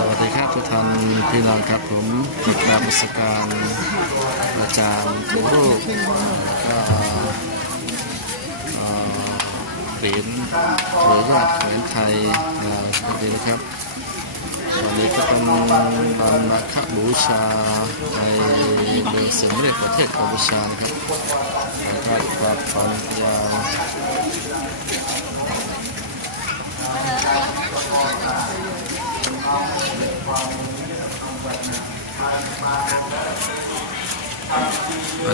สวัสดีครับทุกท่านพี่น้องครับผมกิจกรรมสการอาจารย์ทุกรูปเหรียญหรือยอดเหรียญไทยนะสวัสดีนครับสวัสดีครับบันมาคบูชาในเมืองสิงห์เรียกประเทศกัมูชานะครับนะครับฝากความพยายามวัน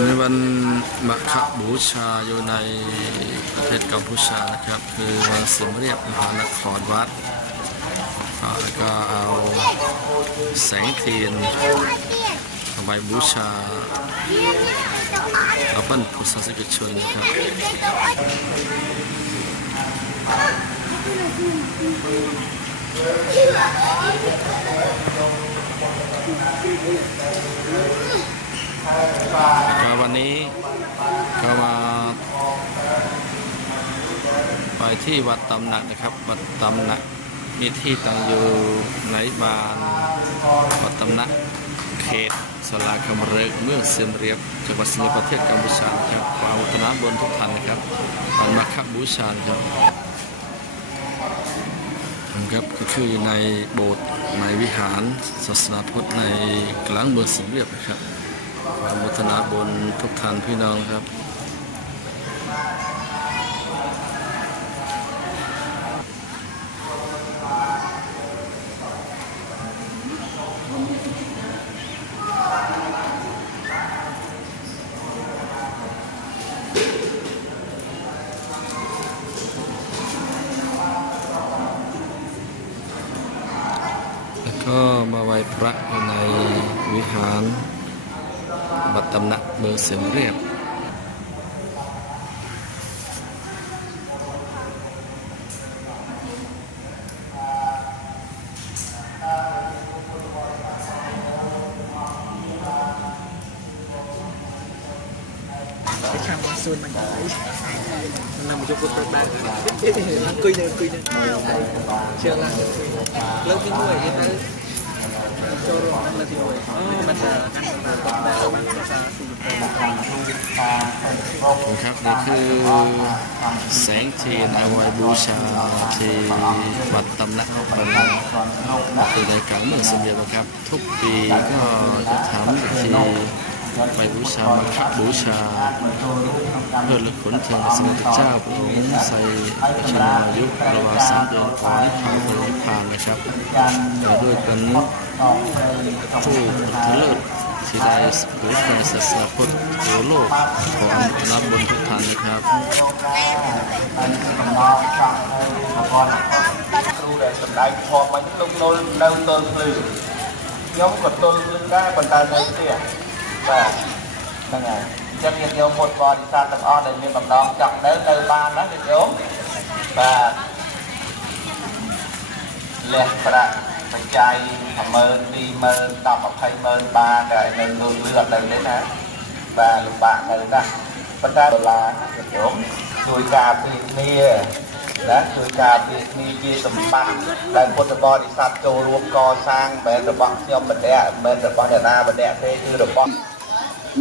นี้วันมะขะบูชาอยู่ในประเทศกัมพูชานะครับ คือวันสิมเรียบมหานครวัดก็เอาแสงเทียนใบบูชาอาป็นพุทธสิกชนนะครับอวันนี้ก็มาไปที่วัดตำหนักนะครับ วัดตำหนักมีที่ตั้งอยู่ในบานวัดตำหนักเขตสลาคำเริกเมืองเซียมเรียบจังหวัดสิประเทศกัมพูชาครับความวัฒนธบนทุกท่านนะครับอันมาคับบูชาครับนะครับก็คือในโบสถ์ในวิหาร ศาสนาพุทธในกลางเมืองสิงเรียบนะครับความมุทนาบนทุกท่านพี่น้องครับ vai pra nai vihan batamna bơ sem rep nằm trong cuộc bạn bạn cười nè cười nè chưa là lâu cái người như ครับนี่คือแสงเทียนอาวัยบูชาที่วัดตำหนักประหลาดในการเมืองสมเด็จนะครับทุกปีก็จะทำที่បៃបុសាមកបុសាដល់គុណធម៌សម្បត្តិចៅអង្គសៃអជាយុរបស់សាដល់ផលផលផលនេះครับដោយដូចគនទូទៅលើសិរាយស្ពូសនេះសាស្ត្រពុទ្ធលោកអង្គណាប់បុណ្យធម៌នេះครับអង្គកម្មោចាក់ហើយអបអរគ្រូដែលសម្ដែងធម៌បាញ់លុកលលនៅទល់ភ្លឺខ្ញុំក៏ទល់ភ្លឺដែរប៉ុន្តែនៅផ្ទះបាទហ្នឹងហើយអញ្ចឹងមានយកពុទ្ធបរិស័ទទាំងអស់ដែលមានបំណងចង់នៅនៅបានណាលោកយមបាទលះប្រាក់បច្ច័យ10000 20000 10 20000បានតែនៅនោះឬអត់នៅទេណាបាទលំបាកនៅណាប៉ុន្តែដុល្លារលោកយមជួយការពារគ្នាដែលជួយការពារគ្នាជាសម្បត្តិដែលពុទ្ធបរិស័ទចូលរួមកសាងមិនរបស់ខ្ញុំម្នាក់មិនរបស់អ្នកណាម្នាក់ទេគឺរបស់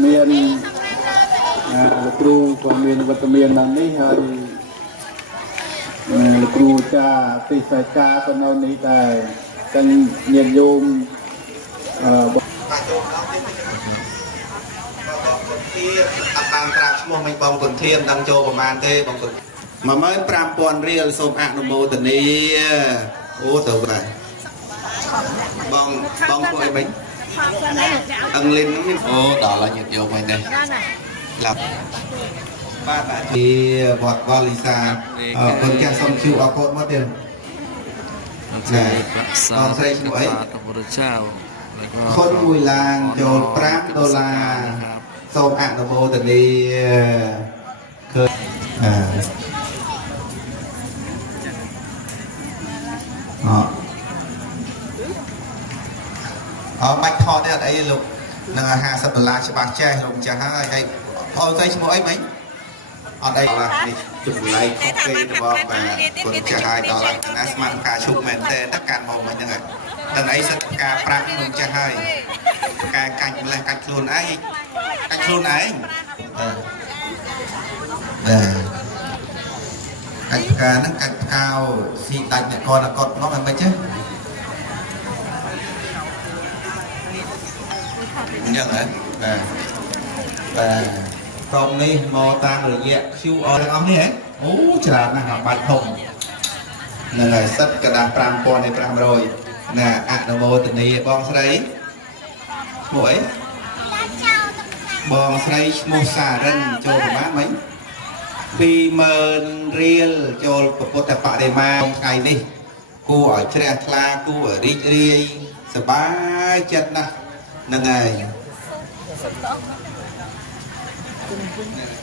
មានលោកគ្រូក៏មានវត្តមានដល់នេះហើយលោកគ្រូចាទីសាចាក៏នៅនេះដែរទាំងញាតិញោមអឺតាមប្រាក់ឈ្មោះមិញបងគុនធានដល់ចូលប្រហែលទេបងគុន15000រៀលសូមអនុមោទនាអូទៅបងបងគួរឲ្យមិញ ân lên ô đó là nhiệt vô mày này, này. lập thì hoặc qua lisa con kia xong chịu ở cột mất tiền con mùi làng cho trăm đô la xong so, ạ đồng hồ đồ, tình đồ. đi à. khơi បាច់ថតទេអត់អីលោកនឹង50ដុល្លារច្បាស់ចេះលោកចាស់ហើយហើយអូនស្អីឈ្មោះអីមិញអត់អីឡានេះជួយឡាយខុសគេទៅបងបាទគាត់ចាស់ហើយដល់ណាស្មានការឈប់មែនតើតកាត់មកមិញហ្នឹងហើយតើអីសិទ្ធិការប្រាក់លោកចាស់ហើយការកាច់ម្លេះកាច់ខ្លួនឯងកាច់ខ្លួនឯងបាទកាច់ការហ្នឹងកាច់កោស៊ីដាច់អ្នកកនកត់មកហើយមិញចេះញ្ញាណាបាទបាទក្រុមនេះមកតាមរយៈ QR របស់នេះហ៎អូច្រើនណាស់ហ្បាច់ធំនឹងហើយសិតក្រដាស់5000នៃ500ណាអនុមោទនីបងស្រីឈ្មោះអីបងស្រីឈ្មោះសារិនចូលប្រមាណមិញ20000រៀលចូលពុទ្ធបរិមាថ្ងៃនេះគួរឲ្យជ្រះថ្លាគួរឲ្យរីករាយសប្បាយចិត្តណាស់នឹងហើយ Thank you.